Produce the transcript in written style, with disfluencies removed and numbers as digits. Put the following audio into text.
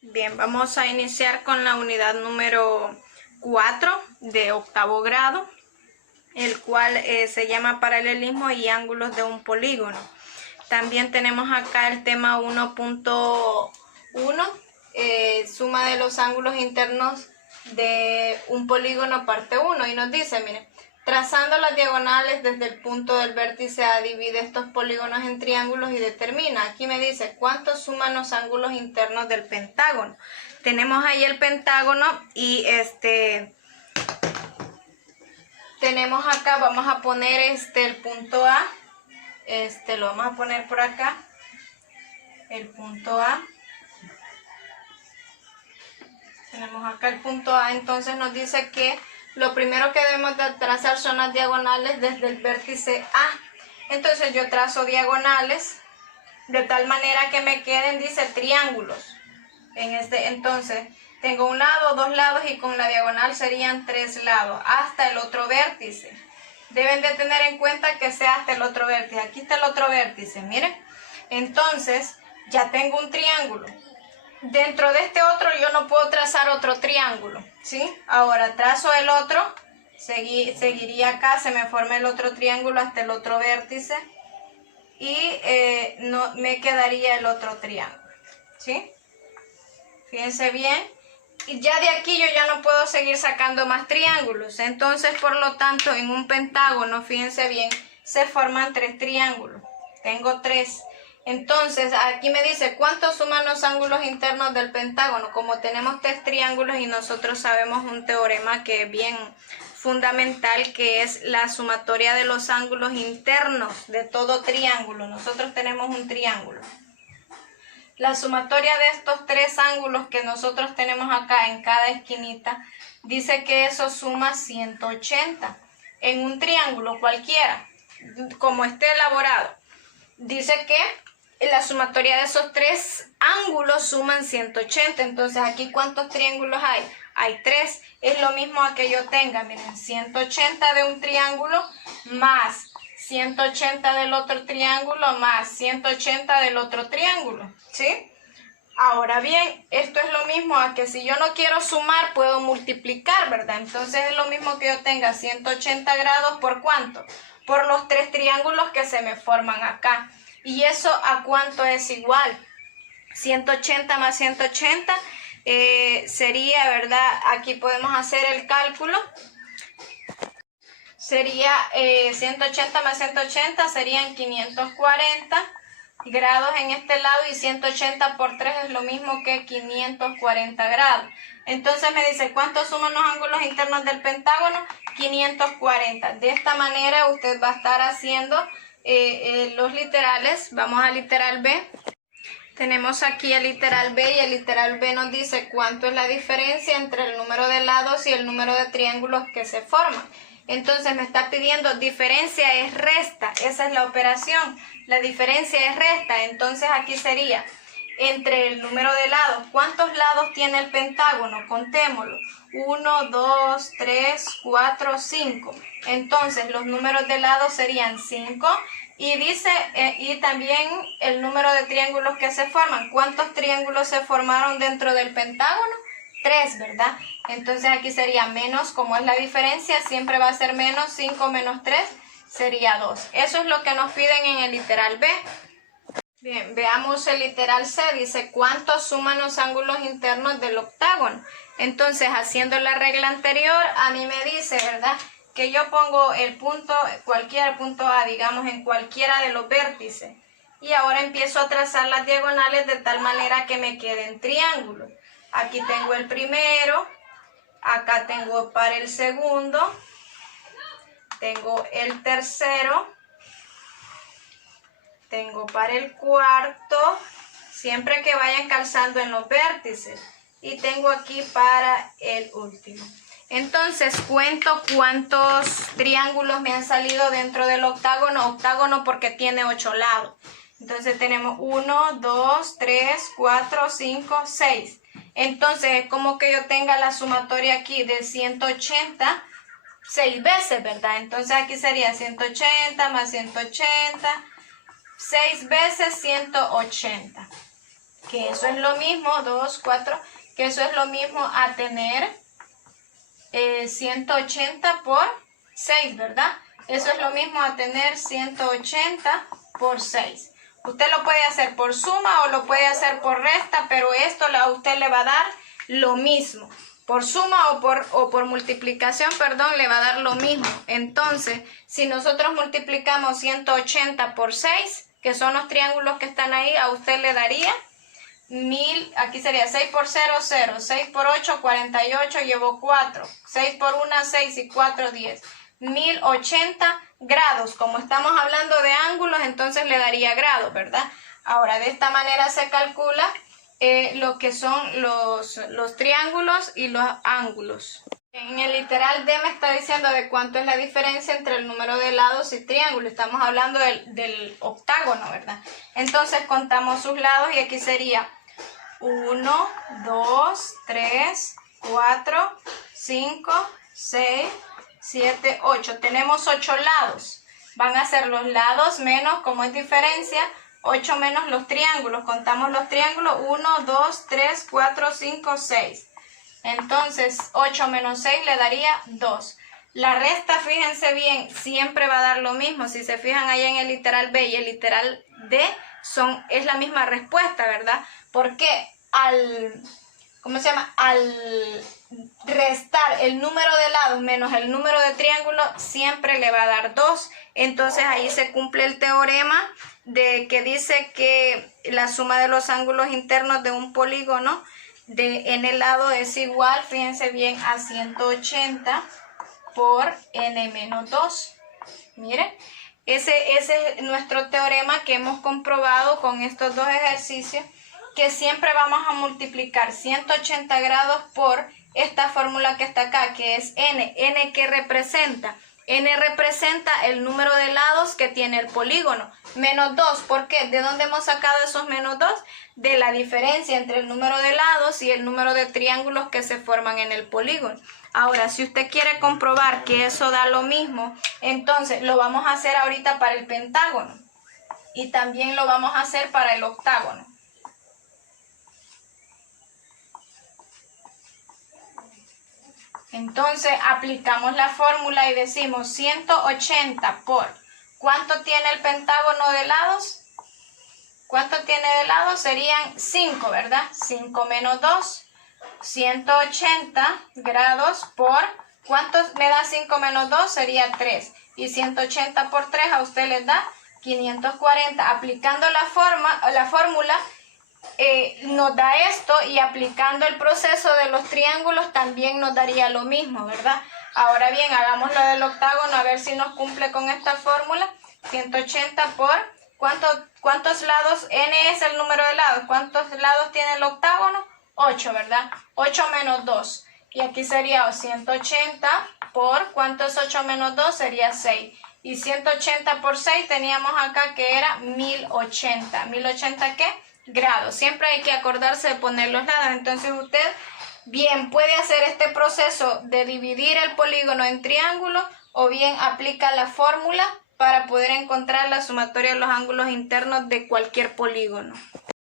Bien, vamos a iniciar con la unidad número 4 de octavo grado, el cual se llama paralelismo y ángulos de un polígono. También tenemos acá el tema 1.1, suma de los ángulos internos de un polígono parte 1, y nos dice, miren, trazando las diagonales desde el punto del vértice A, divide estos polígonos en triángulos y determina. Aquí me dice cuántos suman los ángulos internos del pentágono. Tenemos ahí el pentágono y tenemos acá, vamos a poner el punto A. Lo vamos a poner por acá. El punto A. Tenemos acá el punto A, entonces nos dice que lo primero que debemos de trazar son las diagonales desde el vértice A. Entonces yo trazo diagonales de tal manera que me queden, dice, triángulos. Entonces tengo un lado, dos lados y con la diagonal serían 3 lados hasta el otro vértice. Deben de tener en cuenta que sea hasta el otro vértice. Aquí está el otro vértice, miren. Entonces ya tengo un triángulo. Dentro de este otro yo no puedo trazar otro triángulo, ¿sí? Ahora trazo el otro, seguiría acá, se me forma el otro triángulo hasta el otro vértice y no me quedaría el otro triángulo, ¿sí? Fíjense bien. Y ya de aquí yo ya no puedo seguir sacando más triángulos. Entonces, por lo tanto, en un pentágono, fíjense bien, se forman 3 triángulos. Tengo 3. Entonces, aquí me dice, ¿cuántos suman los ángulos internos del pentágono? Como tenemos 3 triángulos y nosotros sabemos un teorema que es bien fundamental, que es la sumatoria de los ángulos internos de todo triángulo. Nosotros tenemos un triángulo. La sumatoria de estos 3 ángulos que nosotros tenemos acá en cada esquinita, dice que eso suma 180. En un triángulo cualquiera, como esté elaborado, dice que la sumatoria de esos 3 ángulos suman 180. Entonces, ¿aquí cuántos triángulos hay? Hay 3. Es lo mismo a que yo tenga, miren, 180 de un triángulo más 180 del otro triángulo más 180 del otro triángulo, ¿sí? Ahora bien, esto es lo mismo a que si yo no quiero sumar, puedo multiplicar, ¿verdad? Entonces es lo mismo que yo tenga 180 grados, ¿por cuánto? Por los 3 triángulos que se me forman acá. ¿Y eso a cuánto es igual? 180 más 180 sería, ¿verdad? Aquí podemos hacer el cálculo. Sería 180 más 180 serían 540 grados en este lado, y 180 por 3 es lo mismo que 540 grados. Entonces me dice, ¿cuántos suman los ángulos internos del pentágono? 540. De esta manera usted va a estar haciendo los literales. Vamos al literal B. Tenemos aquí el literal B, y el literal B nos dice cuánto es la diferencia entre el número de lados y el número de triángulos que se forman. Entonces me está pidiendo diferencia es resta, esa es la operación, la diferencia es resta. Entonces aquí sería entre el número de lados. ¿Cuántos lados tiene el pentágono? Contémoslo. 1, 2, 3, 4, 5. Entonces los números de lados serían 5. Y dice, y también el número de triángulos que se forman. ¿Cuántos triángulos se formaron dentro del pentágono? 3, ¿verdad? Entonces aquí sería menos, como es la diferencia, siempre va a ser menos. 5 menos 3 sería 2. Eso es lo que nos piden en el literal B. Bien, veamos el literal C. Dice, ¿cuántos suman los ángulos internos del octágono? Entonces, haciendo la regla anterior, a mí me dice, ¿verdad?, que yo pongo el punto, cualquier punto A, digamos, en cualquiera de los vértices. Y ahora empiezo a trazar las diagonales de tal manera que me queden triángulos. Aquí tengo el primero, acá tengo para el segundo, tengo el tercero, tengo para el cuarto, siempre que vayan calzando en los vértices, y tengo aquí para el último. Entonces cuento cuántos triángulos me han salido dentro del octágono porque tiene 8 lados. Entonces tenemos 1, 2, 3, 4, 5, 6. Entonces es como que yo tenga la sumatoria aquí de 180 6 veces, ¿verdad? Entonces aquí sería 180 más 180, 6 veces 180. que eso es lo mismo, 2, 4, que eso es lo mismo a tener 180 por 6, ¿verdad? Eso es lo mismo a tener 180 por 6. Usted lo puede hacer por suma o lo puede hacer por resta, pero esto a usted le va a dar lo mismo. Por suma o por multiplicación, perdón, le va a dar lo mismo. Entonces, si nosotros multiplicamos 180 por 6, que son los triángulos que están ahí, a usted le daría 1000, aquí sería 6 por 0, 0, 6 por 8, 48, llevo 4, 6 por 1, 6 y 4, 10. 1080 grados, como estamos hablando de ángulos, entonces le daría grados, ¿verdad? Ahora, de esta manera se calcula lo que son los triángulos y los ángulos. En el literal D me está diciendo de cuánto es la diferencia entre el número de lados y triángulo. Estamos hablando del octágono, ¿verdad? Entonces contamos sus lados y aquí sería 1, 2, 3, 4, 5, 6, 7, 8. Tenemos 8 lados. Van a ser los lados menos, como es diferencia, 8 menos los triángulos. Contamos los triángulos. 1, 2, 3, 4, 5, 6. Entonces, 8 menos 6 le daría 2. La resta, fíjense bien, siempre va a dar lo mismo. Si se fijan allá en el literal B y el literal D, es la misma respuesta, ¿verdad? Porque al restar el número de lados menos el número de triángulos, siempre le va a dar 2. Entonces, ahí se cumple el teorema de que dice que la suma de los ángulos internos de un polígono de n lado es igual, fíjense bien, a 180 por n menos 2. Miren, ese es nuestro teorema que hemos comprobado con estos dos ejercicios, que siempre vamos a multiplicar 180 grados por esta fórmula que está acá, que es n. ¿N qué representa? N representa el número de lados que tiene el polígono. Menos 2, ¿por qué? ¿De dónde hemos sacado esos menos 2? De la diferencia entre el número de lados y el número de triángulos que se forman en el polígono. Ahora, si usted quiere comprobar que eso da lo mismo, entonces lo vamos a hacer ahorita para el pentágono. Y también lo vamos a hacer para el octágono. Entonces aplicamos la fórmula y decimos 180 por, ¿cuánto tiene el pentágono de lados? ¿Cuánto tiene de lados? Serían 5, ¿verdad? 5 menos 2, 180 grados por, ¿cuánto me da 5 menos 2? Sería 3. Y 180 por 3 a usted les da 540. Aplicando la fórmula, nos da esto, y aplicando el proceso de los triángulos también nos daría lo mismo, ¿verdad? Ahora bien, hagamos lo del octágono a ver si nos cumple con esta fórmula. 180 por, ¿cuántos lados? N es el número de lados. ¿Cuántos lados tiene el octágono? 8, ¿verdad? 8 menos 2. Y aquí sería 180 por, ¿cuánto es 8 menos 2? Sería 6. Y 180 por 6 teníamos acá que era 1080. ¿1080 qué? Grados. Siempre hay que acordarse de poner los lados. Entonces usted bien puede hacer este proceso de dividir el polígono en triángulos, o bien aplica la fórmula para poder encontrar la sumatoria de los ángulos internos de cualquier polígono.